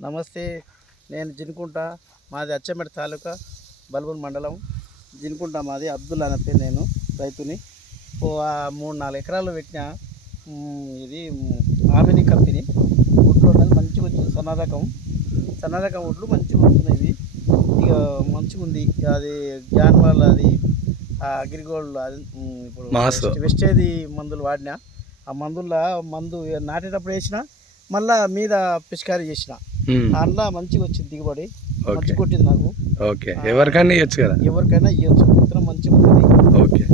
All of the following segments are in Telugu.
నమస్తే నేను జినుకుంట మాది అచ్చంపేట తాలూకా బల్బుల్ మండలం. జినుకుంట మాది అబ్దుల్ అనే పేరు నేను రైతుని. ఓ మూడు నాలుగు ఎకరాలు పెట్టిన ఇది ఆమెని కంపెనీ. ఒడ్లు మంచిగా వచ్చింది సన్న రకం సన్న రకం ఒడ్లు మంచిగా వస్తున్నాయి ఇవి. ఇక మంచిగా ఉంది. అది వాళ్ళ అది అగ్రిగోల్డ్ అది ఇప్పుడు వెస్టేది మందులు వాడినా. ఆ మందుల మందు నాటేటప్పుడు వేసిన మళ్ళా మీద పిచికారీ చేసిన. మ్మ్. అందులో మంచిగా వచ్చింది దిగుబడి. మంచి కొట్టింది నాకు. ఓకే ఎవరికైనా ఇవ్వచ్చు కదా? ఎవరికైనా ఇవ్వచ్చు విత్తనం మంచిగా ఉంది. ఓకే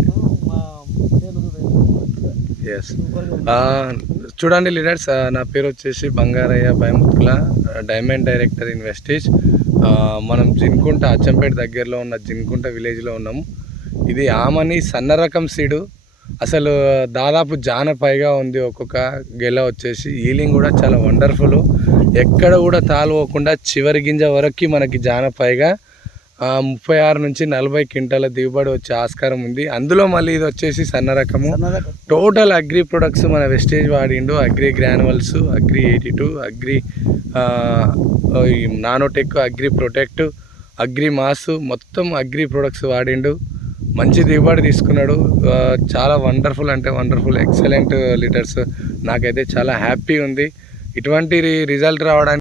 చూడండి. ఎస్ లీడర్స్ నా పేరు వచ్చేసి Bangaraiah Bhayamuthula diamond director in Vestage. ఆ, మనం జిన్కుంట అచ్చంపేట దగ్గరలో ఉన్న జిన్కుంట విలేజ్లో ఉన్నాము. ఇది ఆమని సన్న రకం సీడు. అసలు దాదాపు జాన పైగా ఉంది ఒక్కొక్క గెల వచ్చేసి. ఈలింగ్ కూడా చాలా వండర్ఫుల్. ఎక్కడ కూడా తాలుకోకుండా చివరి గింజ వరకు మనకి జాన పైగా ముప్పై ఆరు నుంచి నలభై క్వింటాల దిగుబడి వచ్చే ఆస్కారం ఉంది. అందులో మళ్ళీ ఇది వచ్చేసి సన్న రకము. టోటల్ అగ్రి ప్రొడక్ట్స్ మన wastage వాడిండు. Agri granules agri eighty two agri nanotech agri protect agri mass మొత్తం అగ్రి ప్రొడక్ట్స్ వాడిండు. మంచి దిగుబడి తీసుకున్నాడు. చాలా వండర్ఫుల్ అంటే వండర్ఫుల్ ఎక్సలెంట్ లీటర్స్ నాకైతే చాలా హ్యాపీ ఉంది. ఇటువంటి రిజల్ట్ రావడానికి